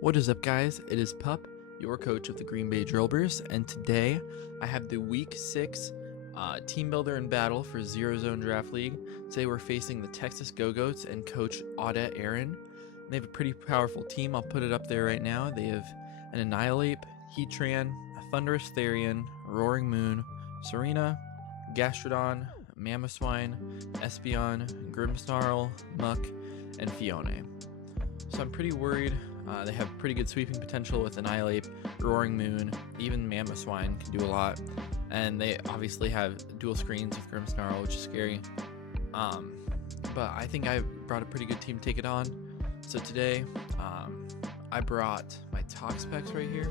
What is up, guys? It is Pup, your coach of the Green Bay Drilburs, and today I have the Week 6 Team Builder and Battle for Zero Zone Draft League. Today we're facing the Texas Go-Goats and Coach Audette Aaron. They have a pretty powerful team. I'll put it up there right now. They have an Annihilate, Heatran, a Thunderous Therian, Roaring Moon, Serena, Gastrodon, Mamoswine, Espeon, Grimmsnarl, Muck, and Fione. So I'm pretty worried. They have pretty good sweeping potential with Annihilate, Roaring Moon, even Mamoswine can do a lot. And they obviously have dual screens with Grimmsnarl, which is scary. But I think I brought a pretty good team to take it on. So today, I brought my Toxapex right here.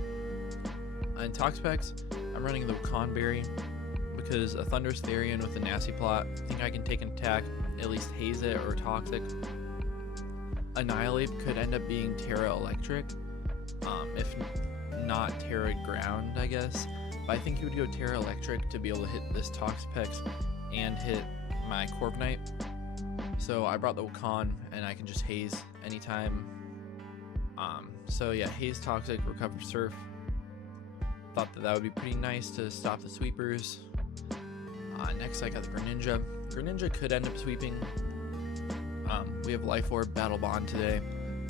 In Toxapex, I'm running the Conberry because a Thunderous Therian with a Nasty Plot, I think I can take an attack, at least haze it or Toxic. Annihilate could end up being Terra Electric, if not Terra Ground, I guess. But I think he would go Terra Electric to be able to hit this Toxapex and hit my Corviknight. So I brought the Wakan, and I can just haze anytime. So yeah, haze Toxic, recover Surf. Thought that would be pretty nice to stop the sweepers. Next I got the Greninja. Greninja could end up sweeping. We have Life Orb, Battle Bond today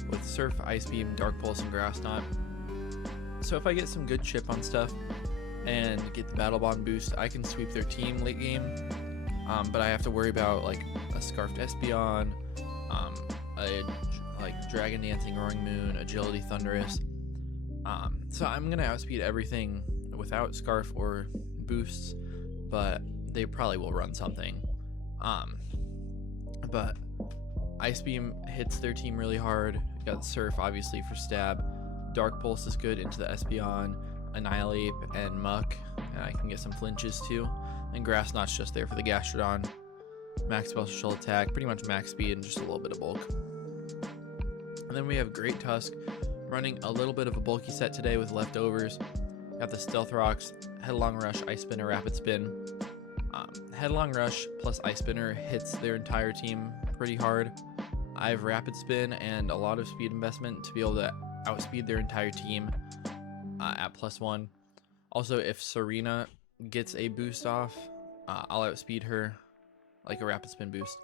with Surf, Ice Beam, Dark Pulse, and Grass Knot. So if I get some good chip on stuff and get the Battle Bond boost, I can sweep their team late game. But I have to worry about like a Scarfed Espeon, a Dragon Dancing Roaring Moon, Agility Thunderous. So I'm gonna outspeed everything without Scarf or boosts, but they probably will run something. But Ice Beam hits their team really hard. Got Surf obviously for stab. Dark Pulse is good into the Espeon, Annihilate, and Muck. And I can get some flinches too. And Grass Knot's just there for the Gastrodon. Max special attack, pretty much max speed, and just a little bit of bulk. And then we have Great Tusk, running a little bit of a bulky set today with leftovers. Got the Stealth Rocks, Headlong Rush, Ice Spinner, Rapid Spin. Headlong Rush plus Ice Spinner hits their entire team pretty hard. I have Rapid Spin and a lot of speed investment to be able to outspeed their entire team at +1. Also, if Serena gets a boost off, I'll outspeed her, like a Rapid Spin boost.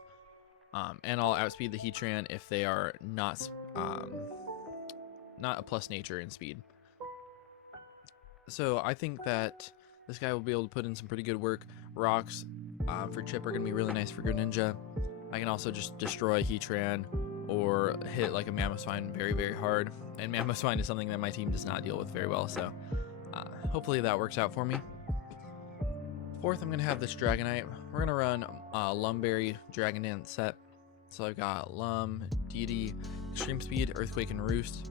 And I'll outspeed the Heatran if they are not a plus nature in speed. So I think that this guy will be able to put in some pretty good work. Rocks for chip are going to be really nice for Greninja. I can also just destroy Heatran or hit like a Mamoswine very, very hard. And Mamoswine is something that my team does not deal with very well, so hopefully that works out for me. Fourth, I'm going to have this Dragonite. We're going to run Lumberry Dragon Dance set. So I've got Lum, Deity, Extreme Speed, Earthquake, and Roost.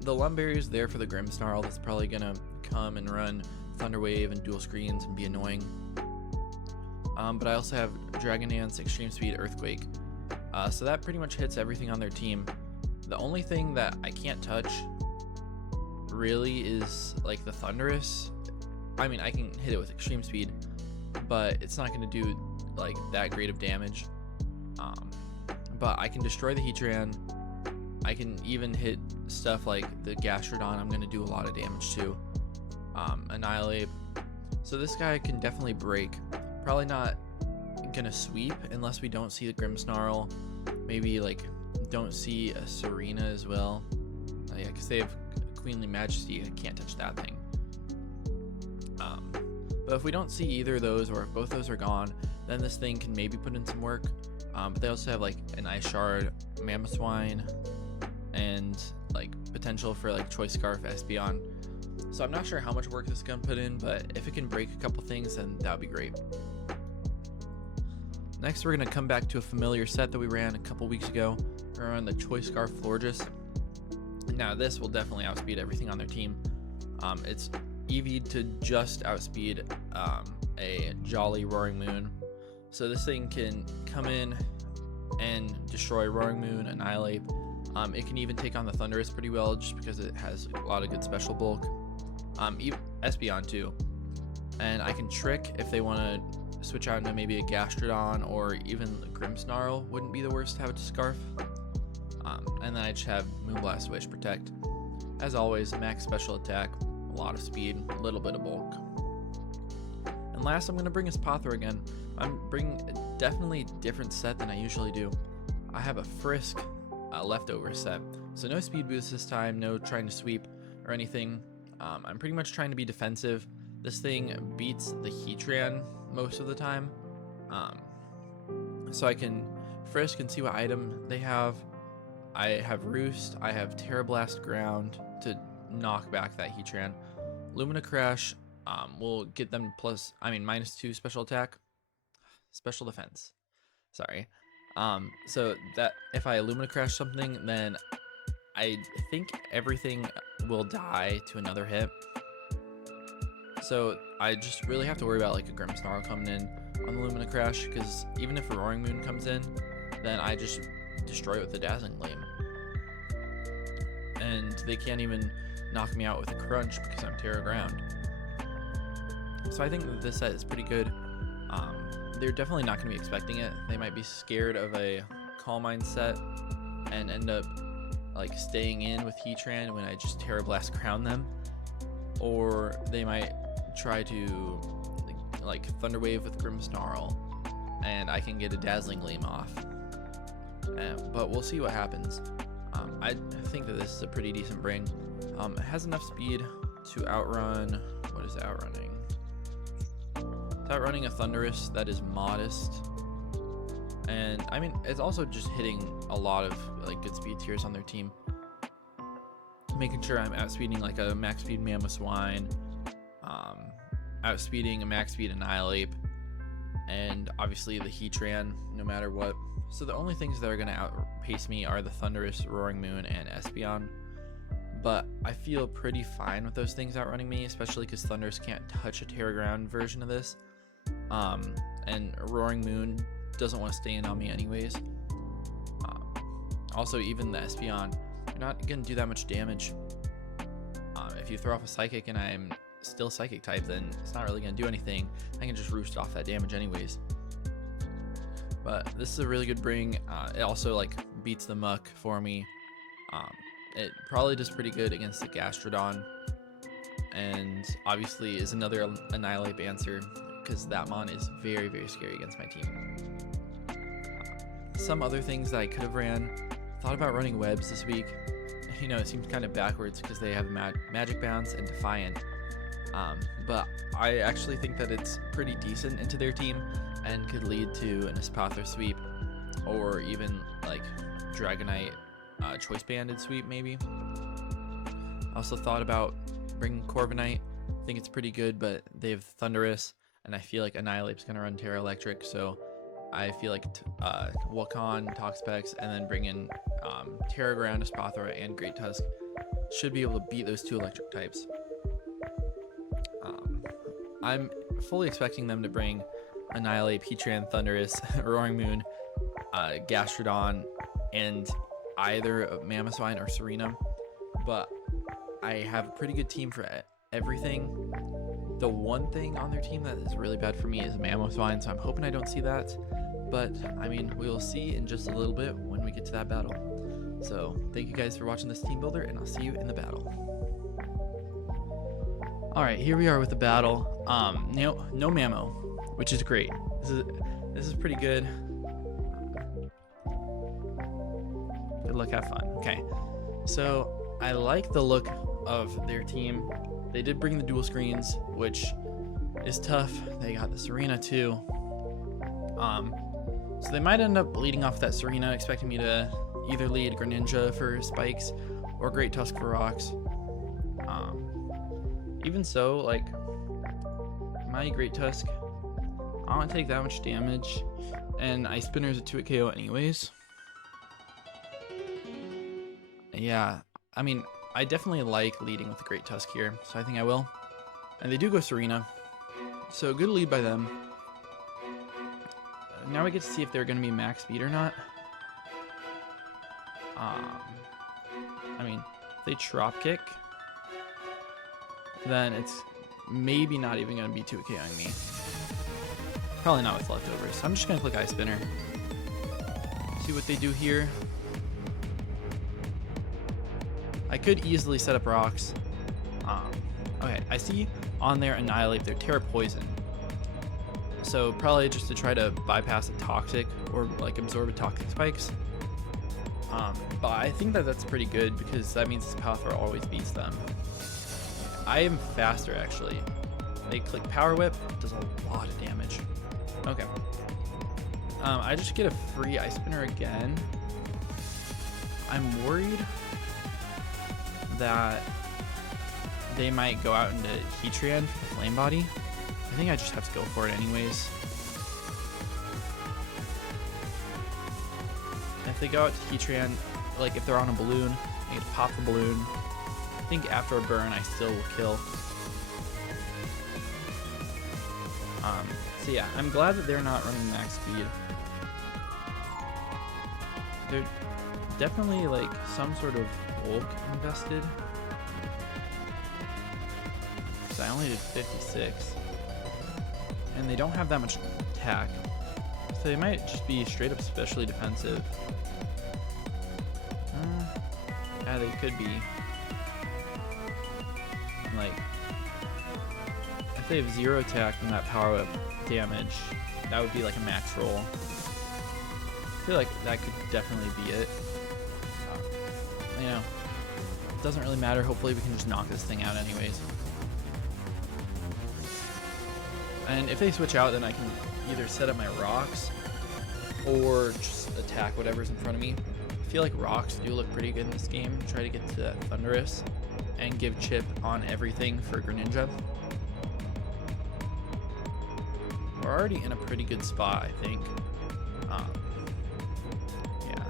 The Lumberry is there for the Grimmsnarl that's probably going to come and run Thunder Wave and dual screens and be annoying. But I also have Dragon Dance, Extreme Speed, Earthquake. So that pretty much hits everything on their team. The only thing that I can't touch really is like the Thunderous. I mean, I can hit it with Extreme Speed, but it's not going to do like that great of damage. But I can destroy the Heatran. I can even hit stuff like the Gastrodon. I'm going to do a lot of damage to. Annihilate. So this guy can definitely break. Probably not gonna sweep unless we don't see the Grimmsnarl. Maybe like don't see a Serena as well. Yeah, because they have Queenly Majesty. I can't touch that thing. But if we don't see either of those, or if both those are gone, then this thing can maybe put in some work. But they also have like an Ice Shard, Mamoswine, and like potential for like Choice Scarf, Espeon. So I'm not sure how much work this is gonna put in, but if it can break a couple things, then that would be great. Next, we're gonna come back to a familiar set that we ran a couple weeks ago. We're gonna run the Choice Scarf Florges. Now this will definitely outspeed everything on their team. It's EV'd to just outspeed a Jolly Roaring Moon. So this thing can come in and destroy Roaring Moon, Annihilate. It can even take on the Thunderous pretty well just because it has a lot of good special bulk. Espeon too. And I can Trick if they want to switch out into maybe a Gastrodon, or even the Grimmsnarl wouldn't be the worst to have it to Scarf. And then I just have Moonblast, Wish, Protect. As always, max special attack, a lot of speed, a little bit of bulk. And last, I'm going to bring a Spathra again. I'm bringing a definitely different set than I usually do. I have a Frisk leftover set. So no speed boost this time, no trying to sweep or anything. I'm pretty much trying to be defensive. This thing beats the Heatran most of the time. So I can Frisk and see what item they have. I have Roost, I have Terra Blast Ground to knock back that Heatran. Lumina Crash will get them -2 special attack, special defense. Sorry. So that if I Lumina Crash something, then I think everything will die to another hit. So I just really have to worry about like a Grimmsnarl coming in on the Lumina Crash, because even if a Roaring Moon comes in, then I just destroy it with the Dazzling Gleam. And they can't even knock me out with a Crunch because I'm Terra Ground. So I think that this set is pretty good. They're definitely not going to be expecting it. They might be scared of a Calm Mind set and end up like staying in with Heatran when I just Terra Blast Ground them. Or they might try to like Thunder Wave with Grimmsnarl and I can get a Dazzling Gleam off. But we'll see what happens. I think that this is a pretty decent bring. It has enough speed to outrun, what is it outrunning? It's outrunning a Thundurus that is modest. And I mean, it's also just hitting a lot of like good speed tiers on their team. Making sure I'm outspeeding like a max speed Mamoswine, outspeeding a max speed Annihilate, and obviously the Heatran no matter what. So the only things that are going to outpace me are the Thundurus, Roaring Moon, and Espeon. But I feel pretty fine with those things outrunning me, especially because Thundurus can't touch a Terra Ground version of this. And Roaring Moon doesn't want to stay in on me anyways. Also, even the Espeon, you're not going to do that much damage. If you throw off a Psychic and I'm still Psychic type, then it's not really going to do anything. I can just roost off that damage anyways. But this is a really good bring. It also like beats the Muck for me. It probably does pretty good against the Gastrodon, and obviously is another Annihilate answer because that Mon is very, very scary against my team. Some other things that I could have ran, thought about running Webs this week. You know, it seems kind of backwards because they have Magic Bounce and Defiant. But I actually think that it's pretty decent into their team and could lead to an Espathra sweep or even like Dragonite Choice Banded sweep maybe. I also thought about bringing Corviknight. I think it's pretty good, but they have Thundurus, and I feel like Annihilate's going to run Terra Electric, so I feel like Wakan, Toxapex, and then bring in Terra Ground, Espathra, and Great Tusk should be able to beat those two electric types. I'm fully expecting them to bring Annihilate, Heatran, Thundurus, Roaring Moon, Gastrodon, and either Mamoswine or Serena, but I have a pretty good team for everything. The one thing on their team that is really bad for me is Mamoswine, so I'm hoping I don't see that, but I mean, we'll see in just a little bit when we get to that battle. So thank you guys for watching this team builder, and I'll see you in the battle. Alright, here we are with the battle. No Mamo, which is great. This is pretty good. Good luck, have fun. Okay, so I like the look of their team. They did bring the dual screens, which is tough. They got the Serena too. So they might end up leading off that Serena, expecting me to either lead Greninja for spikes or Great Tusk for rocks. Even so, like, my Great Tusk, I don't take that much damage, and Ice Spinner's a 2-hit KO anyways. Yeah, I mean, I definitely like leading with the Great Tusk here, so I think I will. And they do go Serena, so good lead by them. Now we get to see if they're going to be max speed or not. I mean, if they Trop Kick, then it's maybe not even going to be 2KOing me. Probably not with leftovers. So I'm just going to click Ice Spinner. See what they do here. I could easily set up rocks. Okay, I see on there Annihilate their Terra Poison. So probably just to try to bypass a toxic or like absorb a toxic spikes. But I think that that's pretty good because that means this Pathra always beats them. I am faster actually. They click Power Whip, does a lot of damage. Okay. I just get a free Ice Spinner again. I'm worried that they might go out into Heatran for the Flame Body. I think I just have to go for it anyways. If they go out to Heatran, like if they're on a balloon, I get to pop the balloon. I think after a burn, I still will kill. So yeah, I'm glad that they're not running max speed. They're definitely like some sort of bulk invested. Because I only did 56. And they don't have that much attack. So they might just be straight up specially defensive. Yeah, they could be. Like, if they have 0 attack and that power up damage, that would be like a max roll. I feel like that could definitely be it. You know, it doesn't really matter. Hopefully we can just knock this thing out anyways. And if they switch out, then I can either set up my rocks or just attack whatever's in front of me. I feel like rocks do look pretty good in this game. Try to get to that Thunderous and give chip on everything for Greninja. We're already in a pretty good spot, I think. Yeah.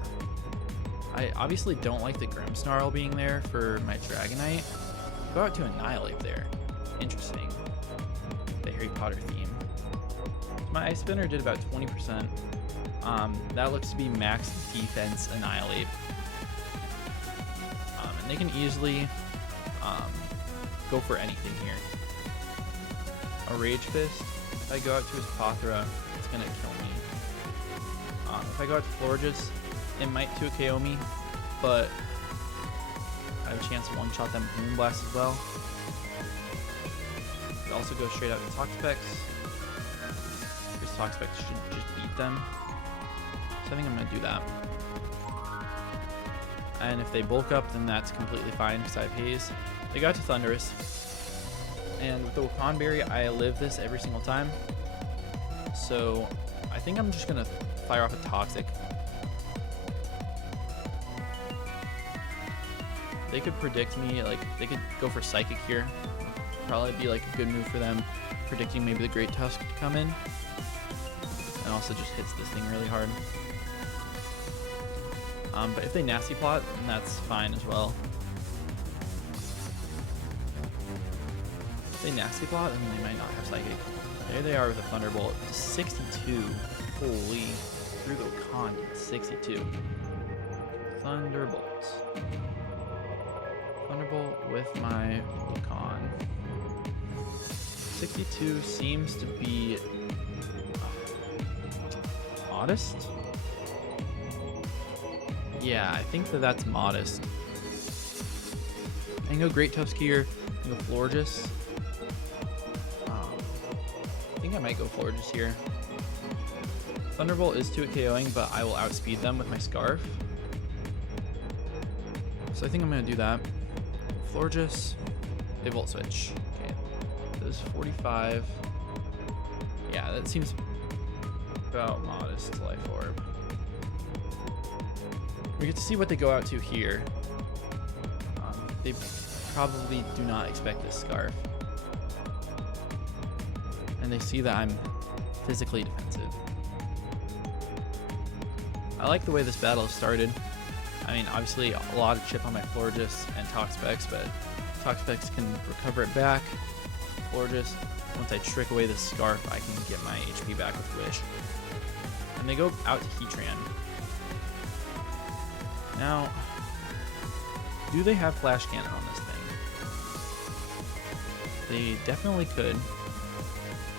I obviously don't like the Grimmsnarl being there for my Dragonite. Go out to Annihilate there. Interesting. The Harry Potter theme. My Ice Spinner did about 20%. That looks to be max defense Annihilate. And they can easily go for anything here. A Rage Fist. If I go out to his Pathra, it's gonna kill me. If I go out to Florges, it might 2KO me, but I have a chance to one-shot them with Moonblast as well. Could also go straight out to Toxapex. Because Toxapex should just beat them. So I think I'm going to do that. And if they bulk up, then that's completely fine because I have Haze. They got to Thunderous. And with the Wakan Berry, I live this every single time. So I think I'm just going to fire off a Toxic. They could predict me, like, they could go for Psychic here. Probably be like a good move for them, predicting maybe the Great Tusk to come in. And also just hits this thing really hard. But if they Nasty Plot, then that's fine as well. If they Nasty Plot, then they might not have Psychic. There they are with a Thunderbolt. 62. Holy. Through the con, 62. Thunderbolt. Thunderbolt with my Wakan. 62 seems to be modest. Yeah, I think that that's modest. I can go Great Tusk here. I can go Florges. I think I might go Florges here. Thunderbolt is 2KOing, but I will outspeed them with my Scarf. So I think I'm going to do that. Florges. They Volt Switch. Okay. This is 45. Yeah, that seems about modest. Life Orb. We get to see what they go out to here. They probably do not expect this Scarf. And they see that I'm physically defensive. I like the way this battle started. I mean, obviously a lot of chip on my Florges and Toxapex, but Toxapex can recover it back. Florges, once I trick away the Scarf, I can get my HP back with Wish. And they go out to Heatran. Now, do they have Flash Cannon on this thing? They definitely could.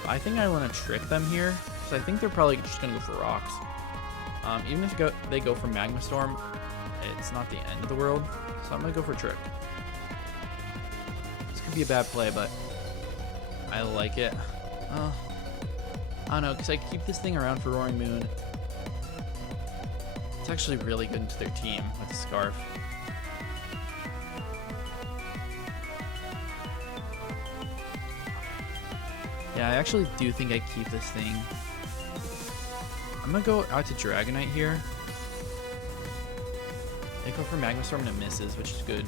I think I want to trick them here, because I think they're probably just going to go for Rocks. Even if they go for Magma Storm, it's not the end of the world. So I'm going to go for Trick. This could be a bad play, but I like it. I don't know, because I keep this thing around for Roaring Moon. It's actually really good into their team with the Scarf. Yeah, I actually do think I keep this thing. I'm going to go out to Dragonite here. They go for Magma Storm and it misses, which is good.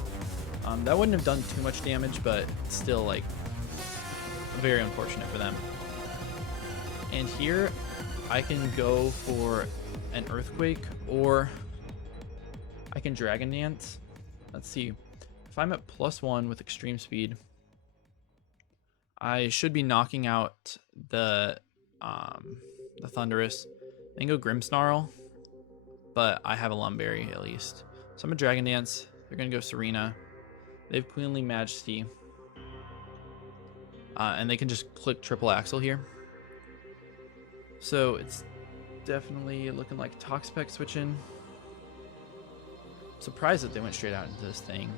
That wouldn't have done too much damage, but still, like, very unfortunate for them. And here, I can go for an Earthquake, or I can Dragon Dance. Let's see. If I'm at +1 with Extreme Speed, I should be knocking out the Thundurus. Then go Grimmsnarl, but I have a Lumberry at least. So I'm a Dragon Dance. They're gonna go Serena. They have Queenly Majesty, and they can just click Triple Axle here. So it's definitely looking like Toxapex switching. Surprised that they went straight out into this thing.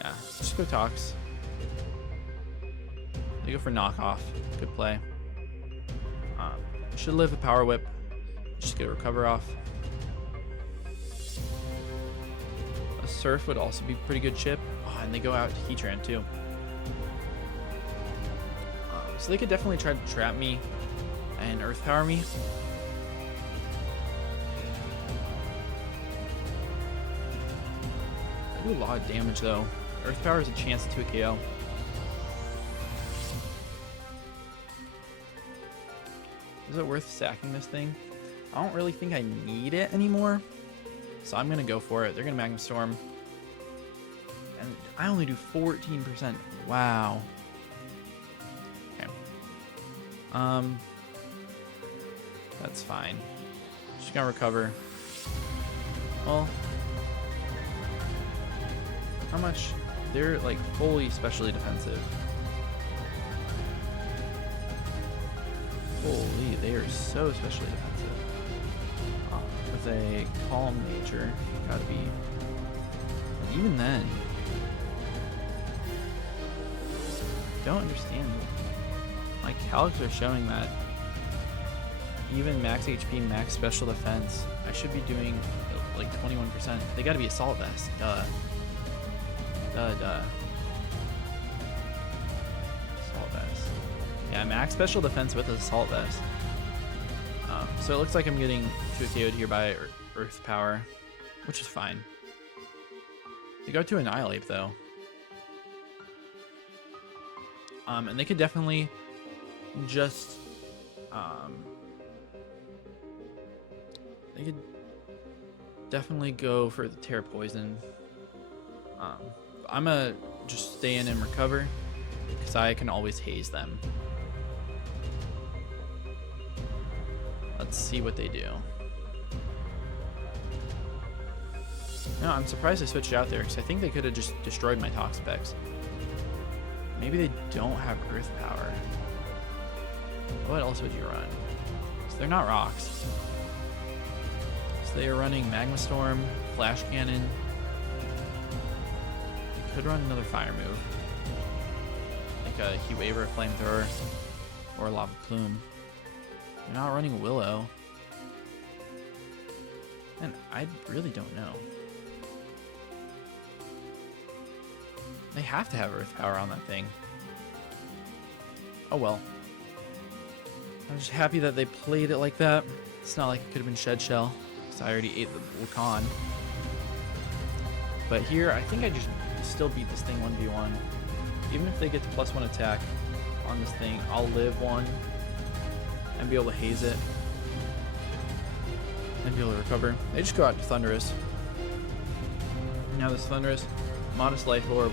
Yeah, just go Tox. They go for Knockoff. Good play. Should live a Power Whip. Just get a Recover off. A Surf would also be pretty good chip. Oh, and they go out to Heatran too. So they could definitely try to trap me and Earth Power me. I do a lot of damage though. Earth Power has a chance to a KO. Is it worth sacking this thing? I don't really think I need it anymore, so I'm gonna go for it. They're gonna Magma Storm, and I only do 14%. Wow. Okay. That's fine. Just gonna recover. Well, how much? They're like fully specially defensive. Holy, they are so especially defensive. With a Calm Nature, gotta be. But even then, don't understand. My calcs are showing that even max HP, max special defense, I should be doing like 21%. They gotta be Assault Vest. Duh. Duh. Assault Vest. Yeah, max special defense with Assault Vest. So it looks like I'm getting 2 KO'd here by Earth Power, which is fine. They go to Annihilate though. And they could definitely just they could definitely go for the Terra Poison. I'm gonna just stay in and recover because I can always haze them. Let's see what they do. No, I'm surprised they switched out there because I think they could have just destroyed my Toxapex. Maybe they don't have Earth Power. What else would you run? So they're not rocks. So they are running Magma Storm, Flash Cannon. They could run another fire move. Like a Heat Wave or a Flamethrower. Or a Lava Plume. They're not running Willow. And I really don't know. They have to have Earth Power on that thing. Oh well. I'm just happy that they played it like that. It's not like it could have been Shed Shell, because I already ate the Lacan. But here, I think I just still beat this thing 1v1. Even if they get to +1 attack on this thing, I'll live one and be able to haze it and be able to recover. They just go out to Thundurus. Now this Thundurus, Modest Life Orb.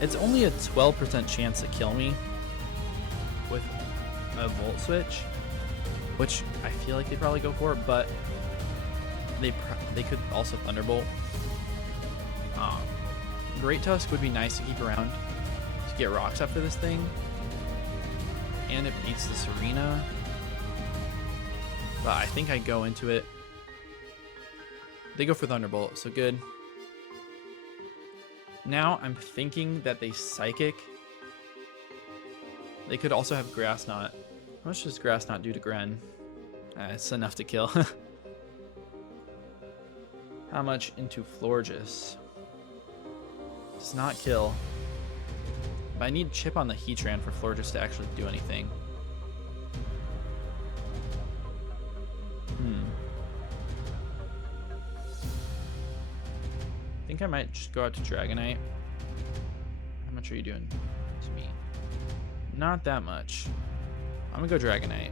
It's only a 12% chance to kill me with a Volt Switch, which I feel like they probably go for, but they could also Thunderbolt. Great Tusk would be nice to keep around to get rocks after this thing. And it beats the Serena. But I think I go into it. They go for Thunderbolt, so good. Now I'm thinking that they Psychic. They could also have Grass Knot. How much does Grass Knot do to Gren? It's enough to kill. How much into Florges? Does not kill. But I need Chip on the Heatran for Florges to actually do anything. I think I might just go out to Dragonite. How much are you doing to me? Not that much. I'm gonna go Dragonite.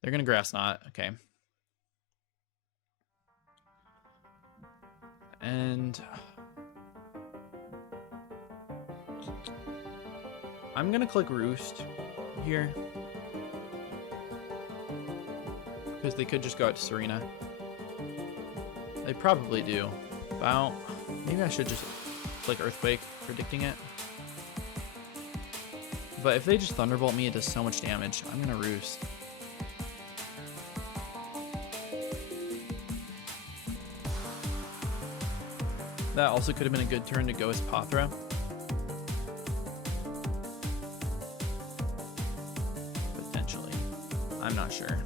They're gonna Grass Knot. Okay. And I'm gonna click Roost here because they could just go out to Serena. They probably do. But I don't, maybe I should just click Earthquake, predicting it. But if they just Thunderbolt me, it does so much damage. I'm gonna Roost. That also could have been a good turn to go as Pothra. Potentially. I'm not sure.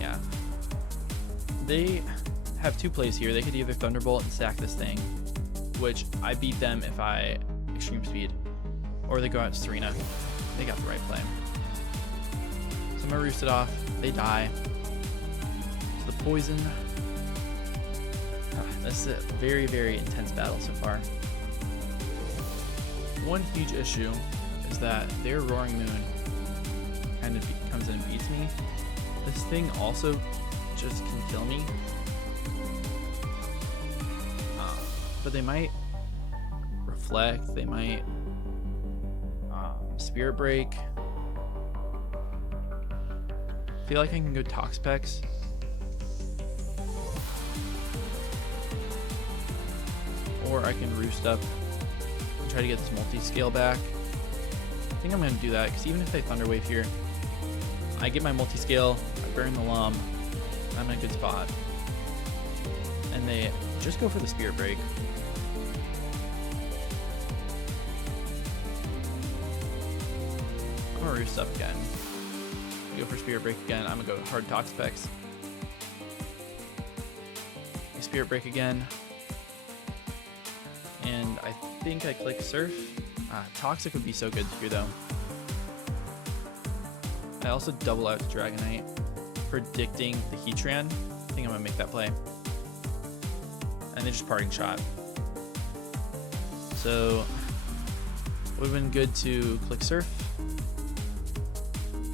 Yeah. They have two plays here. They could either Thunderbolt and sack this thing, which I beat them if I Extreme Speed, or they go out to Serena. They got the right play. So I'm gonna Roost it off. They die. So the Poison. This is a very, very intense battle so far. One huge issue is that their Roaring Moon kind of comes in and beats me. This thing also just can kill me. But they might Reflect, they might Spirit Break. I feel like I can go Toxapex. Or I can Roost up and try to get this multi-scale back. I think I'm going to do that, because even if they Thunder Wave here, I get my multi-scale, I burn the Lum, I'm in a good spot. And they just go for the Spirit Break. I'm going to Roost up again. Go for Spirit Break again, I'm going to go hard Toxapex. Spirit Break again. And I think I click Surf. Toxic would be so good here, though. I also double out to Dragonite, predicting the Heatran. I think I'm going to make that play. And they just Parting Shot. So, it would have been good to click Surf.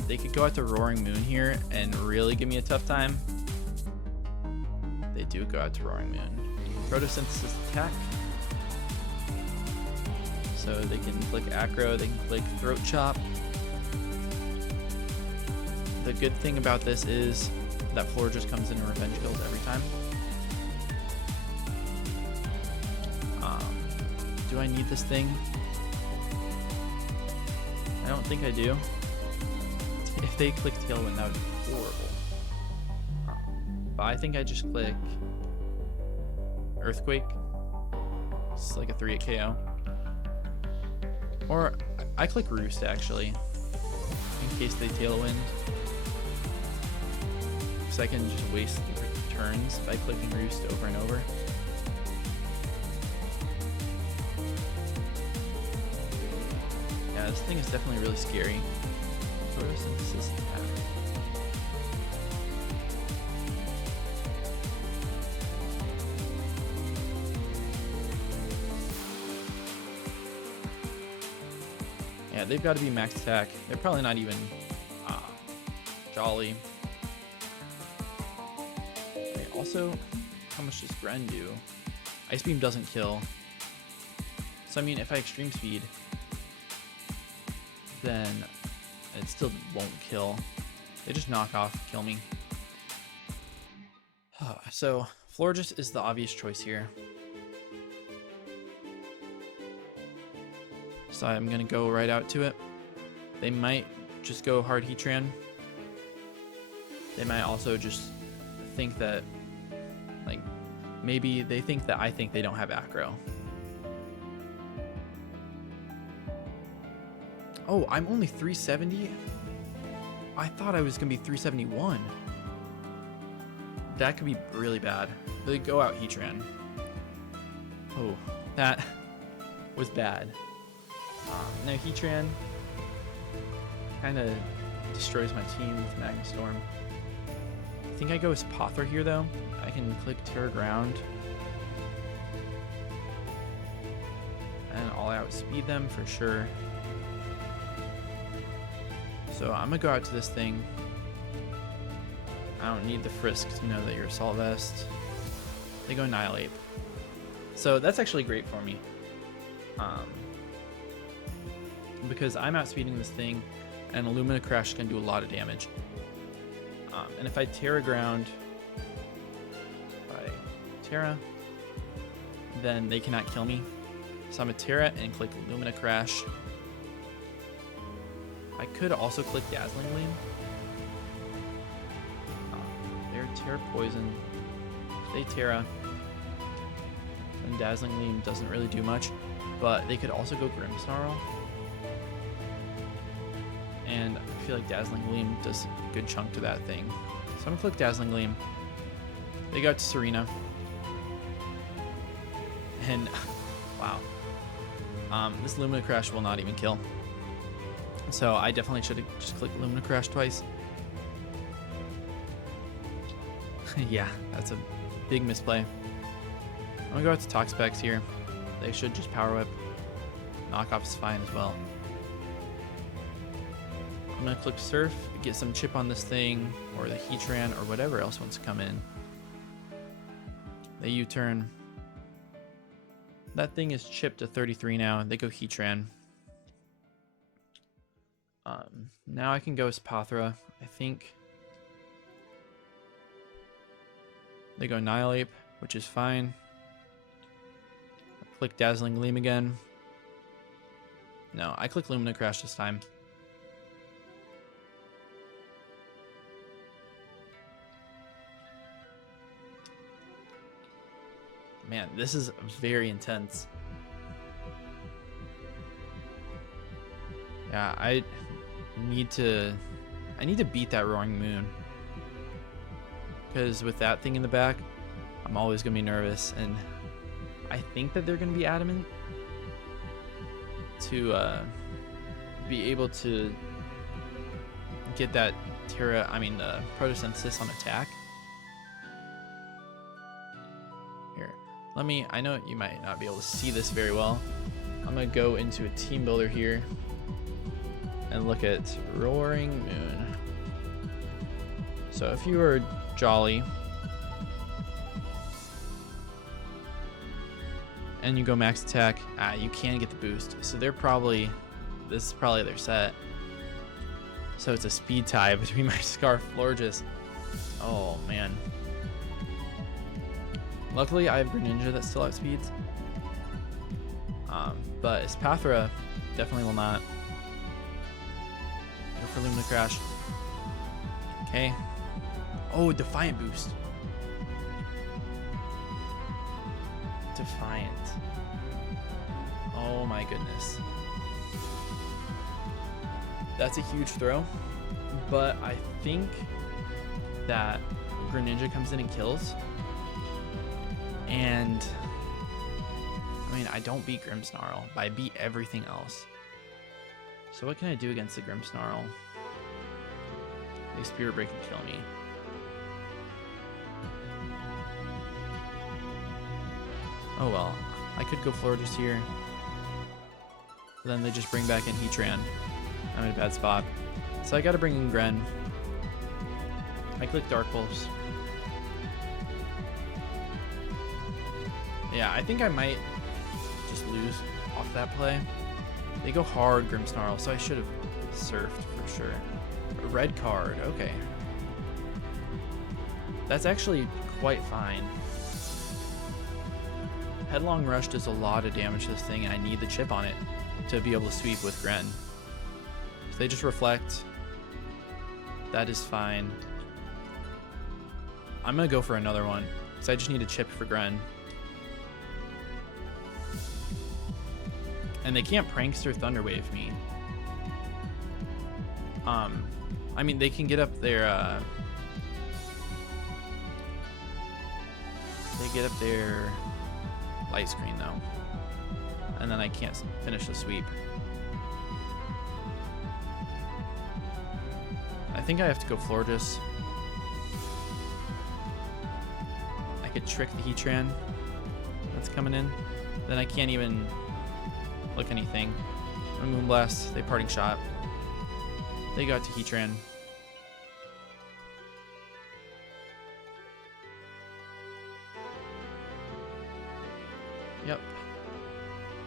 They could go out to Roaring Moon here and really give me a tough time. They do go out to Roaring Moon. Photosynthesis attack. So they can click Acro, they can click Throat Chop. The good thing about this is that Floor just comes in and Revenge Kills every time. Do I need this thing? I don't think I do. If they click Tailwind, that would be horrible. But I think I just click Earthquake. It's like a 3-hit KO. Or I click Roost, actually, in case they Tailwind. Because I can just waste turns by clicking Roost over and over. Yeah, this thing is definitely really scary. Photosynthesis attack. Yeah, they've got to be max attack. They're probably not even Jolly. Okay, also, how much does Gren do? Ice Beam doesn't kill. So I mean, if I Extreme Speed, then it still won't kill. They just knock off, kill me. So Florges is the obvious choice here. so I'm gonna go right out to it. They might just go hard Heatran. They might also just think that, like, maybe they think that I think they don't have Acro. Oh, I'm only 370? I thought I was gonna be 371. That could be really bad. They go out Heatran. Oh, that was bad. Now Heatran kind of destroys my team with Magma Storm. I think I go with Pothra here though. I can click Terra Ground. And I'll outspeed them for sure. So I'm gonna go out to this thing. I don't need the Frisk to know that you're Assault Vest. They go Annihilate. So that's actually great for me. Because I'm outspeeding this thing, and Illumina Crash can do a lot of damage. And if I Terra Ground by Terra, then they cannot kill me. So I'm a Terra and click Illumina Crash. I could also click Dazzling Gleam. They're Terra Poison. They Terra. And Dazzling Gleam doesn't really do much, but they could also go Grimmsnarl. And I feel like Dazzling Gleam does a good chunk to that thing. So I'm gonna click Dazzling Gleam. They go to Serena. And wow. This Lumina Crash will not even kill. So I definitely should have just clicked Lumina Crash twice. Yeah, that's a big misplay. I'm gonna go out to Toxapex here. They should just Power Whip. Knockoff is fine as well. I'm gonna click Surf, get some chip on this thing, or the Heatran, or whatever else wants to come in. They U-turn. That thing is chipped to 33 now. They go Heatran. Now I can go as Pothra, I think. They go Annihilate, which is fine. Click Dazzling Gleam again. No, I click Lumina Crash this time. Man, this is very intense. Yeah, I need to beat that Roaring Moon. Because with that thing in the back, I'm always going to be nervous. And I think that they're going to be adamant to be able to get that Photosynthesis on attack. Here, I know you might not be able to see this very well. I'm going to go into a team builder here and look at Roaring Moon. So if you are Jolly and you go max attack, you can get the boost. So this is probably their set. So it's a speed tie between my Scarf Florges. Oh man. Luckily I have Greninja that still outspeeds. But Espathra definitely will not. Go for Lumina Crash. Okay. Oh, Defiant boost. Defiant. Oh my goodness. That's a huge throw, but I think that Greninja comes in and kills. And I mean, I don't beat Grimmsnarl, but I beat everything else. So what can I do against the Grimmsnarl? The Spirit Break can kill me. Oh well, I could go Florges here. But then they just bring back in Heatran. I'm in a bad spot. So I gotta bring in Gren. I click Dark Pulse. Yeah, I think I might just lose off that play. They go hard Grimmsnarl, so I should have surfed for sure. A red card, okay. That's actually quite fine. Headlong Rush does a lot of damage to this thing, and I need the chip on it to be able to sweep with Gren. So they just reflect. That is fine. I'm going to go for another one because I just need a chip for Gren. And they can't Prankster Thunderwave me. I mean, they can get up their, light screen though. And then I can't finish the sweep. I think I have to go Florges. I could trick the Heatran that's coming in. Then I can't even look anything. A Moonblast, they parting shot. They got to Heatran. Yep.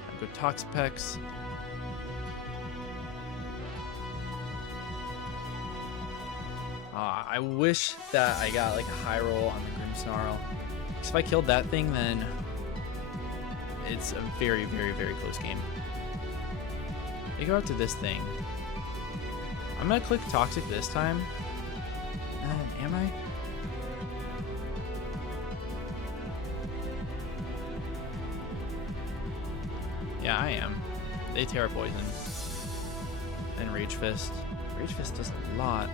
I go Toxapex. I wish that I got like a high roll on the Grimmsnarl. Because if I killed that thing, then it's a very, very, very close game. They go out to this thing. I'm gonna click Toxic this time. Am I? Yeah, I am. They Terra Poison. And Rage Fist. Rage Fist does a lot.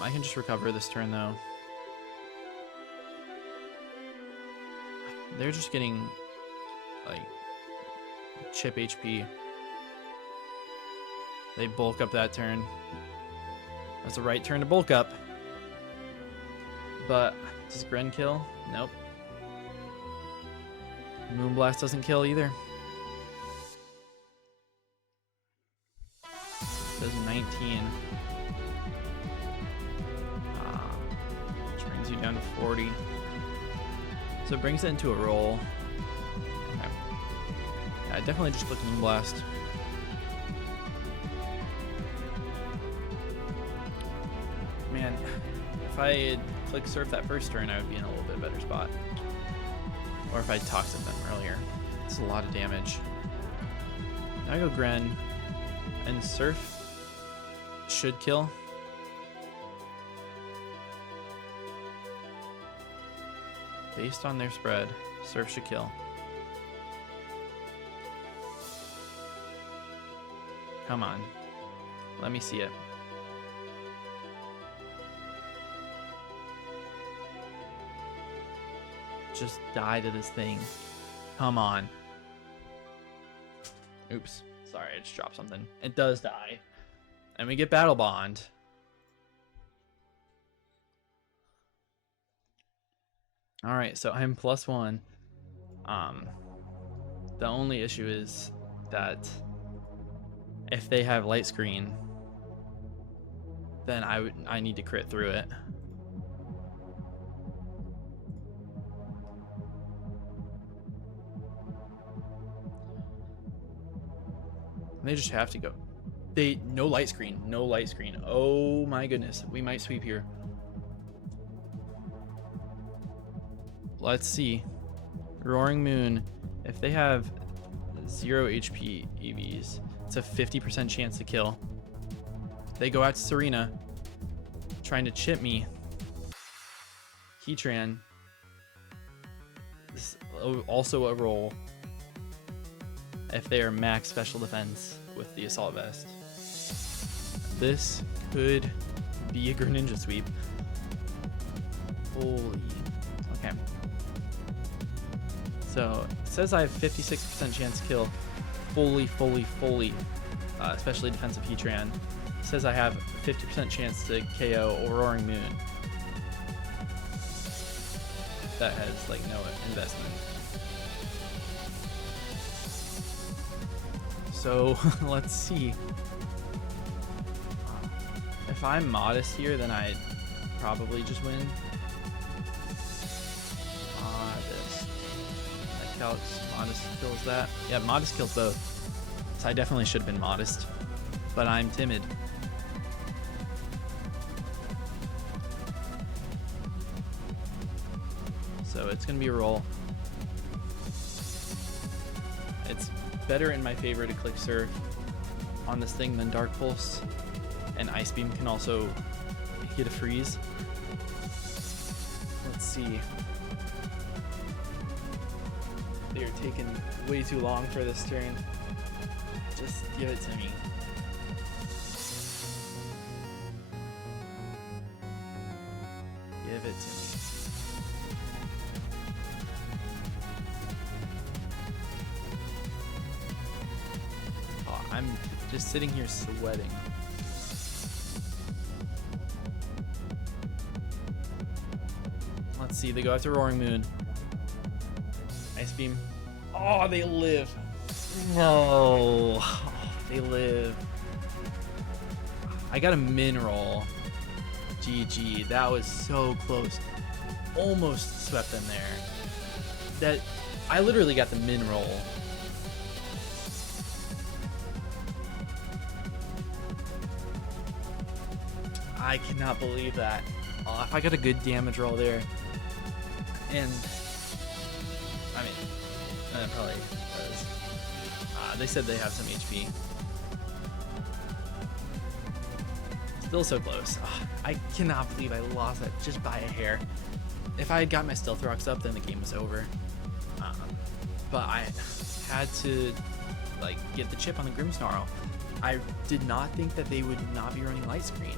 I can just recover this turn though. They're just getting like chip HP. They bulk up that turn. That's the right turn to bulk up. But does Gren kill? Nope. Moonblast doesn't kill either. Does 19. Which brings you down to 40. So it brings it into a roll. Okay. Yeah, I definitely just click Moonblast. Man, if I had clicked Surf that first turn, I would be in a little bit better spot. Or if I Toxic them earlier. It's a lot of damage. Now I go Gren, and Surf should kill. Based on their spread, Surf should kill. Come on. Let me see it. Just die to this thing. Come on. Oops. Sorry, I just dropped something. It does die. And we get Battle Bond. Alright, so I'm +1. The only issue is that if they have Light Screen, then I need to crit through it. They just have to go. No light screen. No light screen. Oh my goodness. We might sweep here. Let's see. Roaring Moon. If they have 0 HP EVs, it's a 50% chance to kill. They go out to Serena, trying to chip me. Heatran. This is also a roll. If they are max special defense with the Assault Vest. This could be a Greninja sweep. Holy. Okay. So, it says I have 56% chance to kill fully, especially defensive Heatran. It says I have 50% chance to KO Roaring Moon. That has, like, no investment. So let's see. If I'm Modest here, then I'd probably just win. Modest. That counts. Modest kills that. Yeah, Modest kills both. So I definitely should have been Modest. But I'm timid. So it's going to be a roll. It's better in my favor to click Surf on this thing than Dark Pulse, and Ice Beam can also get a freeze. Let's see. They're taking way too long for this turn. Just give it to me. Give it to me. Oh, I'm just sitting here sweating. Let's see, they go after Roaring Moon. Ice Beam. Oh, they live. No. Oh, they live. I got a mineral. GG. That was so close. Almost swept them there. I literally got the mineral. I cannot believe that. Oh, if I got a good damage roll there. And I mean, probably does. They said they have some HP. Still so close. Oh, I cannot believe I lost that just by a hair. If I had got my Stealth Rocks up, then the game was over. But I had to like get the chip on the Grimmsnarl. I did not think that they would not be running Light Screen.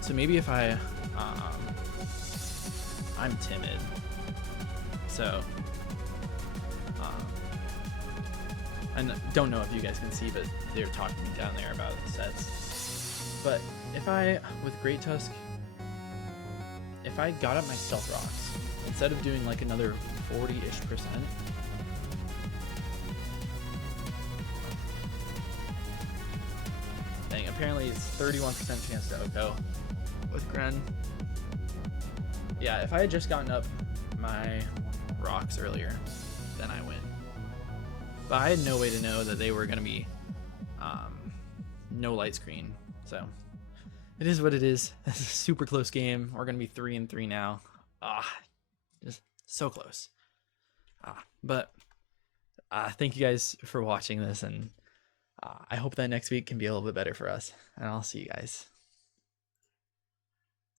So maybe if I'm timid. So, and don't know if you guys can see, but they're talking to me down there about sets. But if with Great Tusk, if I got up my Stealth Rocks, instead of doing like another 40-ish%, dang, apparently it's 31% chance to OHKO with Gren. Yeah, if I had just gotten up my rocks earlier, then I win. But I had no way to know that they were going to be no light screen. So it is what it is. It's a super close game. We're going to be 3-3 now. Just so close. But thank you guys for watching this, and I hope that next week can be a little bit better for us. And I'll see you guys.